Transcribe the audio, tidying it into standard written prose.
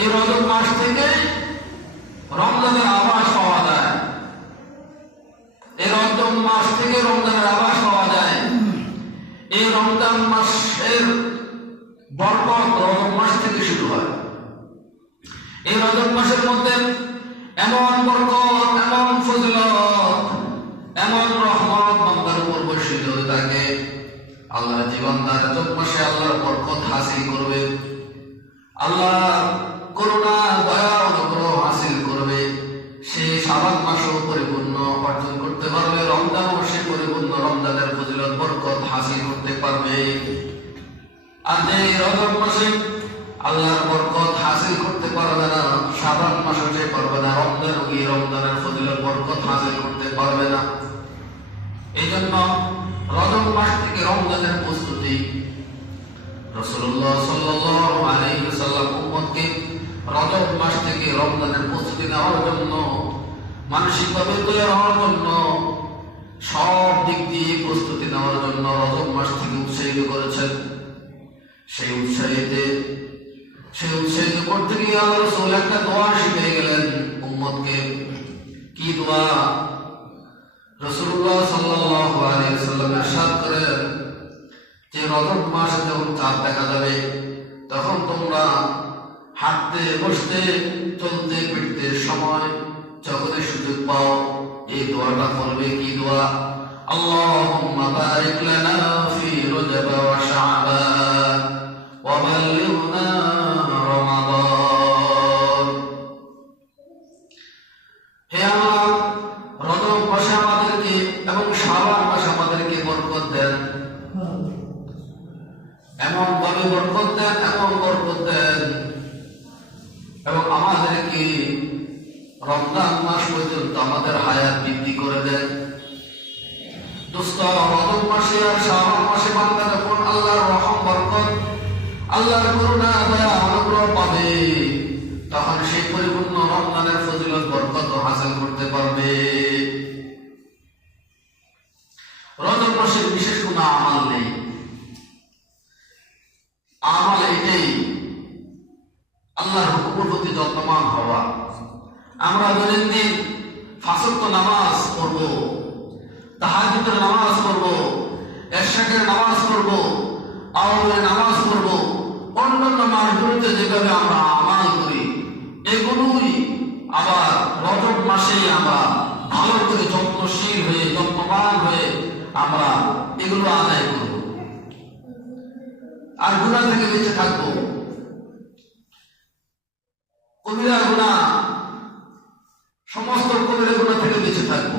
এই রজব মাস থেকে রমজানের আভাস পাওয়া যায়। এই রমজান মাস থেকে রমজানের আভাস পাওয়া যায়। এই রমজান মাসের বরকত রজব মাস থেকে শুরু হয়। এই রজব মাসের মধ্যে এমন বরকত, এমন ফজিলত, এমন রহমত বান্দার উপর বর্ষিত হয়ে থাকে। আল্লাহর জীবন তার রজব মাসে আল্লাহর বরকত হাসিল করবে, আল্লাহর করুণা, দয়া, অনুগ্রহ হাসিল করবে। সে শাবান মাসও পরিপূর্ণ অর্জন করতে পারবে, রমজানও সে পরিপূর্ণ রমজানের ফজিলত বরকত হাসিল করতে পারবে। আর যে রজব মাসে আল্লাহর বরকত হাসিল করতে পারবে না, শাবান মাসে সে পারবে না, রমজানও গিয়ে রমজানের ফজিলত বরকত হাসিল করতে পারবে না। এই জন্য রজব মাস থেকে রমজানের প্রস্তুতি রাসূলুল্লাহ সাল্লাল্লাহু আলাইহি ওয়াসাল্লাম উম্মতকে রজব মাস থেকে রমজানের প্রস্তুতি নেওয়ার জন্য, মানসিকভাবে তৈরি হওয়ার জন্য, সব দিক দিয়ে প্রস্তুতি নেওয়ার জন্য রজব মাস থেকে উৎসাহিত করেছেন। সেই উৎসাহিত করতে গিয়ে আল্লাহ রাসূল একটা দোয়া শিখিয়ে গেলেন উম্মতকে। কি দোয়া? রাসূলুল্লাহ সাল্লাল্লাহু আলাইহি ওয়াসাল্লাম ইরশাদ করেন যে রজব মাসে যখন চাঁদ দেখা যাবে তখন তোমরা হাঁটতে, বসতে, চলতে, ফিরতে সময় যখনই সুযোগ পাও এই দোয়াটা পড়বে। কি দোয়া? আল্লাহুম্মা বারিক লানা ফি রজব ওয়া শাবান ওয়া বাল্লিগনা রমাদান। হে আল্লাহ, রজব মাসে আমাদেরকে এবং শাবান মাসে আমাদেরকে বরকত দেন, এমন ভাবে বরকত দেন, এমন বরকত দেন, এবং আমাদেরকে রমজান মাস পর্যন্ত আমাদের হায়াত বৃদ্ধি করে দেন। দোস্ত, রজব মাসে আর শাবান মাসে বান্দা যখন আল্লাহর রহম, বরকত, আল্লাহর করুণা, দয়া, অনুগ্রহ পাবে, তখন সেই পরিপূর্ণ রমজানের ফজিলত বরকত হাসিল করতে পারবে। রজব মাসে বিশেষ কোনো আমল নেই। আমল এটাই আল্লাহর হুকুমের প্রতি যত্নবান হওয়া। আমরা দৈনন্দিন 5 ওয়াক্ত নামাজ পড়ব, তাহাজ্জুদের নামাজ পড়ব, ইশরাকের নামাজ পড়ব, আওয়ামের নামাজ পড়ব, অন্যান্য মাসগুলোতে যেভাবে আমরা আমল করি এগুলোই আবার রজব মাসে আমরা ভালো করে যত্নশীল হয়ে, যত্নবান হয়ে আমরা এগুলো আদায় করব আর গুনাহ থেকে বেঁচে থাকবো। কবিরা গুনাহ, সমস্ত কবিরা গুনাহ থেকে বেঁচে থাকবো।